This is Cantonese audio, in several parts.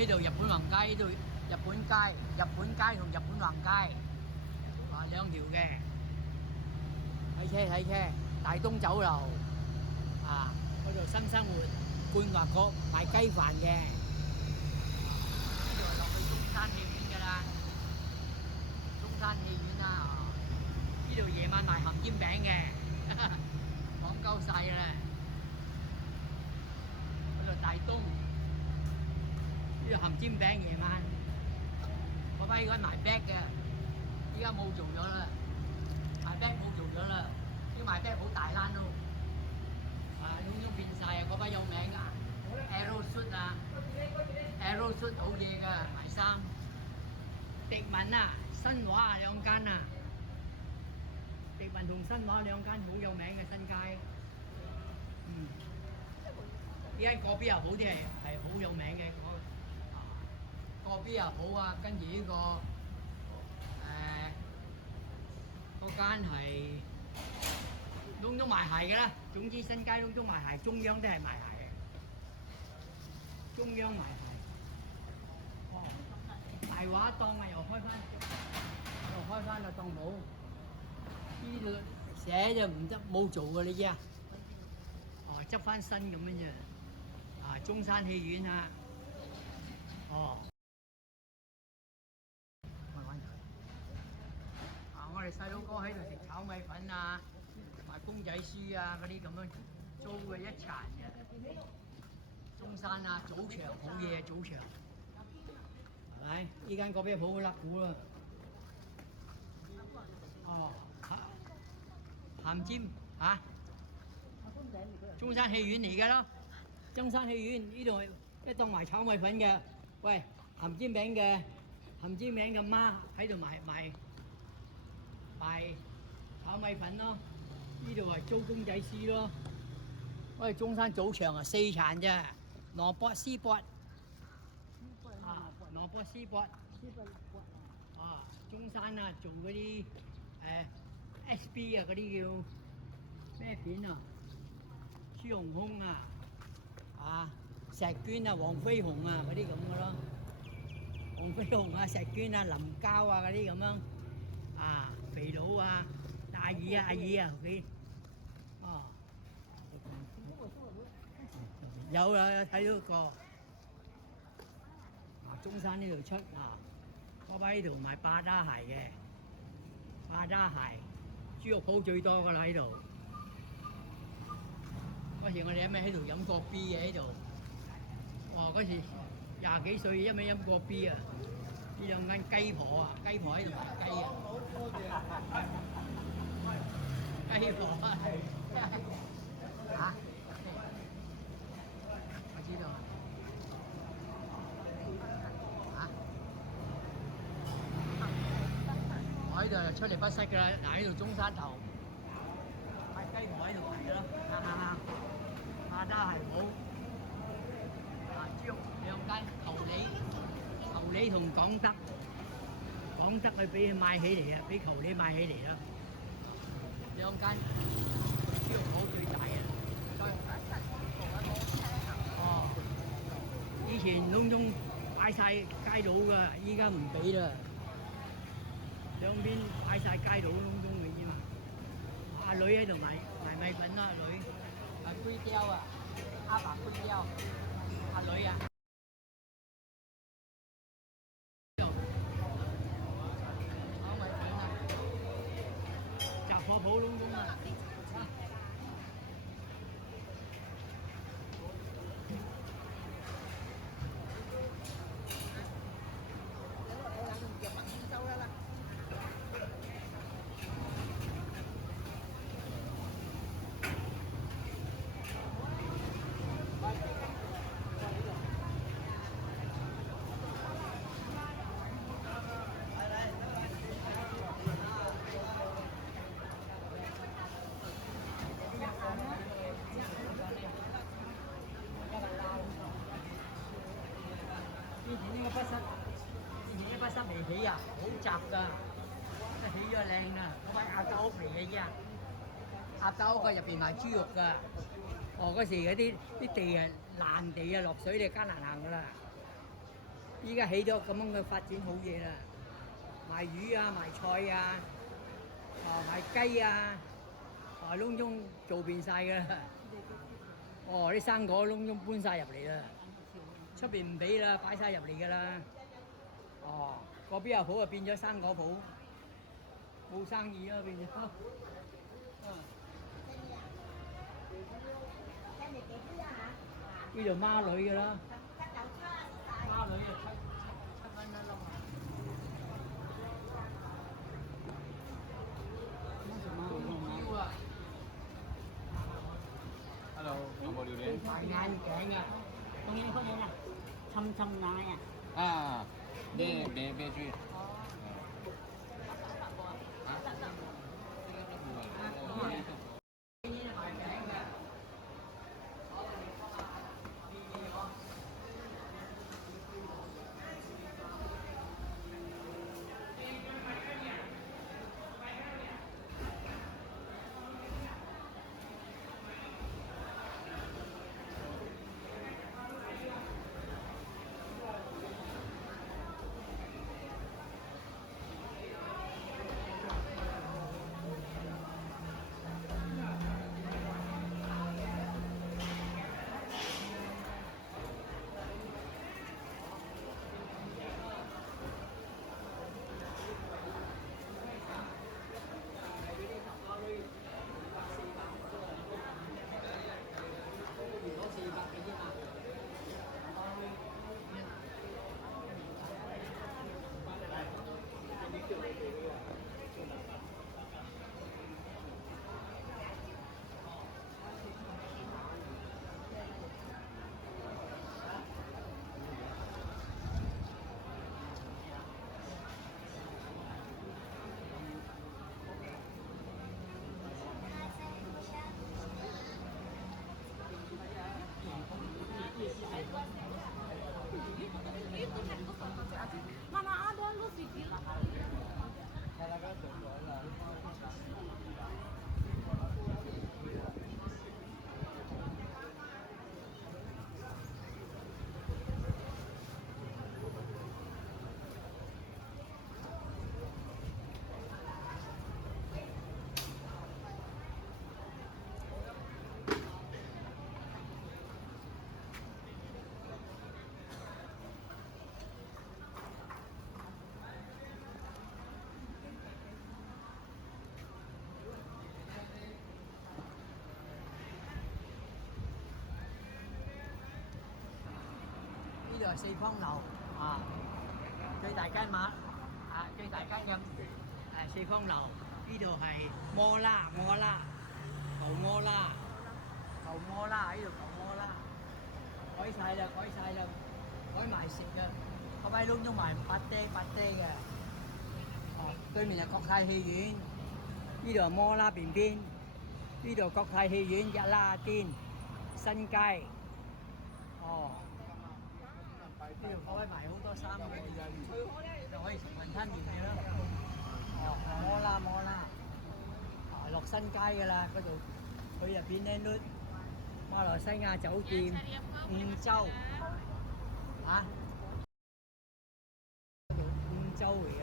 呢度日本橫街，呢度日本街、日本街同日本橫街，兩條嘅。睇車，大東酒樓嗰度新生活冠華閣賣雞飯嘅。呢度落去中山戲院㗎啦，中山戲院呢度夜晚賣鹹煎餅嘅，講鳩晒㗎啦。嗰度大東，呢度鹹煎餅夜晚，嗰班而家賣 bag 嘅，依家冇做咗啦，賣 bag 冇做咗啦，啲賣 bag 好大欄咯，種變晒嗰班有名Arrow Suit Arrow Suit 好嘢㗎，賣衫。迪文新華兩間迪文同新華兩間好有名嘅新街。依間個邊又好啲係好有名嘅，個邊又好跟住呢個嗰間係窿賣鞋嘅啦。總之新街窿賣鞋，中央都係賣鞋嘅，中央賣鞋。大畫檔又開翻啦，當鋪。呢度寫就唔得冇做嘅，你知啊？執翻新咁樣啫。中山戲院我哋細佬哥喺度食炒米粉賣公仔書嗰啲咁樣租嘅一殘嘅。中山早場好嘢，早場係咪？依間嗰邊鋪好甩股啦。鹹煎中山戲院嚟嘅咯，中山戲院呢度一檔賣炒米粉嘅，喂鹹煎餅嘅媽喺度賣炒米粉咯，呢度係租公仔書咯。喂，中山早場4殘啫，蘿蔔絲卜蘿蔔絲卜中山做嗰啲SB 嗰啲叫咩片朱紅空石娟黃飛鴻嗰啲咁嘅咯，黃飛鴻石娟林交嗰啲咁樣肥佬阿姨佢有睇到個中山呢度出嗰班呢度賣巴打鞋嘅，巴打鞋豬肉鋪最多㗎啦喺度。嗰時我哋喺度飲過 B 嘅喺度，嗰時20幾歲一味飲過 B 呢兩間雞婆喺度賣雞雞婆我知道我喺度出嚟不失㗎啦，喺度中山頭賣雞婆喺度賣㗎啦，巴打鞋鋪豬肉兩間球里同廣德去俾佢買起嚟俾球里買起嚟啦，兩間豬肉鋪最大以前窿中擺晒街佬㗎，依家唔俾啦，兩邊擺晒街佬窿中嘅啫嘛。阿女喺度賣米粉啦，阿女粿條阿爸粿條，阿女炒米粉雜貨鋪窿中以前呢個筆室未起好窄㗎，起咗靚啦，嗰班亞洲屋嚟嘅啫，亞洲屋入邊賣豬肉㗎。嗰時嗰啲地爛地落水你艱難行㗎啦。依家起咗咁樣嘅發展好嘢啦，賣魚啊，賣菜啊，賣雞啊，窿窿做遍晒㗎啦。哦，啲生果窿窿搬晒入嚟啦，出邊唔俾啦，擺晒入嚟㗎啦。哦，嗰邊又鋪就變咗生果鋪，冇生意啦變咗。呢度孖女㗎啦，孖女就7蚊一粒啊。腰啊！Hello，有冇榴蓮？大眼鏡啊！ตรงนี้เขาเรียกอะไรทำนาอ่ะ啊，咩豬？Mana ada lu pikir呢度係四方樓啊，最大間碼啊，最大間嘅四方樓。呢度係摩拉，牛摩拉，牛摩拉，呢度牛摩拉，改晒啦，改埋食嘅，嗰位窿都賣八爹嘅。哦，對面係國泰戲院，呢度係摩拉邊，呢度國泰戲院日拉甸新街。哦。呢度嗰位賣好多衫嘅，就可以食雲吞麵嘅啦。哦，摩拉，落新街㗎啦，嗰度佢入邊咧都馬來西亞酒店五洲嚇，嗰度五洲嚟嘅，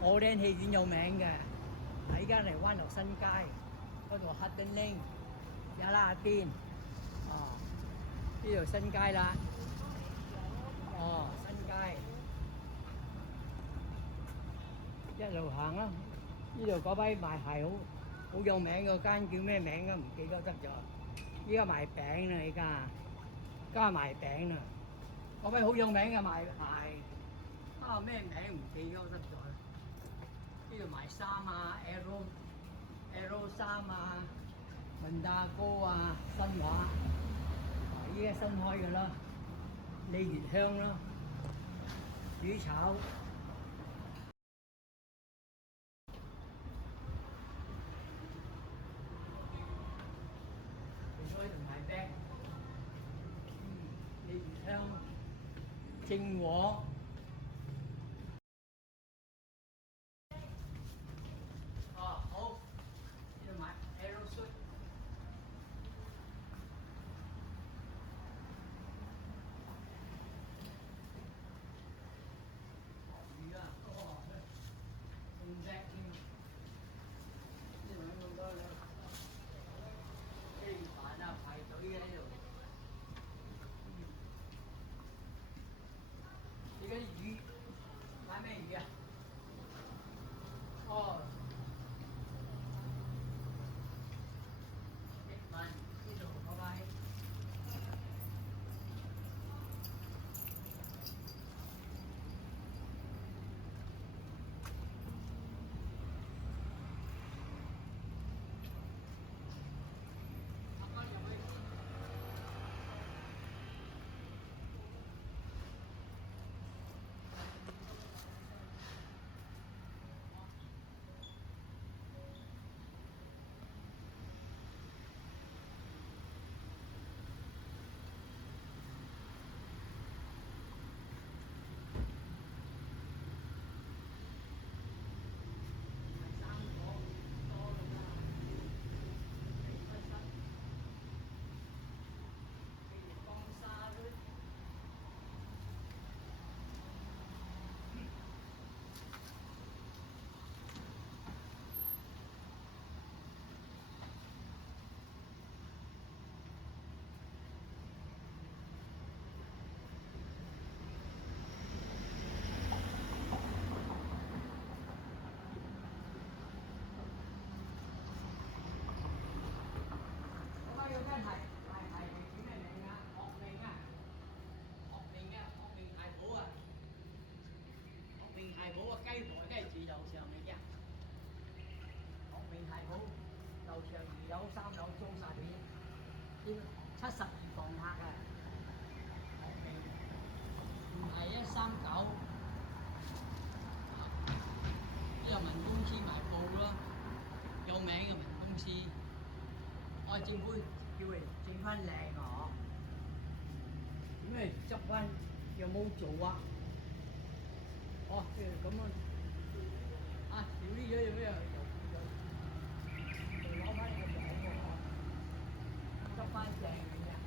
我哋戲院有名嘅，喺間嚟灣落新街嗰度黑丁拎一拉邊，哦，呢度新街啦。哦，新街一路行啦，呢度嗰位賣鞋好有名嗰間叫咩名啊？唔記得咗。依家賣餅啦，依家賣餅啦。嗰位好有名嘅賣鞋，咩名唔記得咗。呢度賣衫啊 ，Arrow 衫啊，文達哥啊，新華，依家新開嘅啦。利月香啦，魚炒，仲可以同埋啤，利月香，正和，哦好，呢度買 Arrow suit。翻靚我，咩執翻有冇做啊？哦，即係咁樣啊！少啲嘢有咩啊？又攞翻個樣喎，執翻正嘅。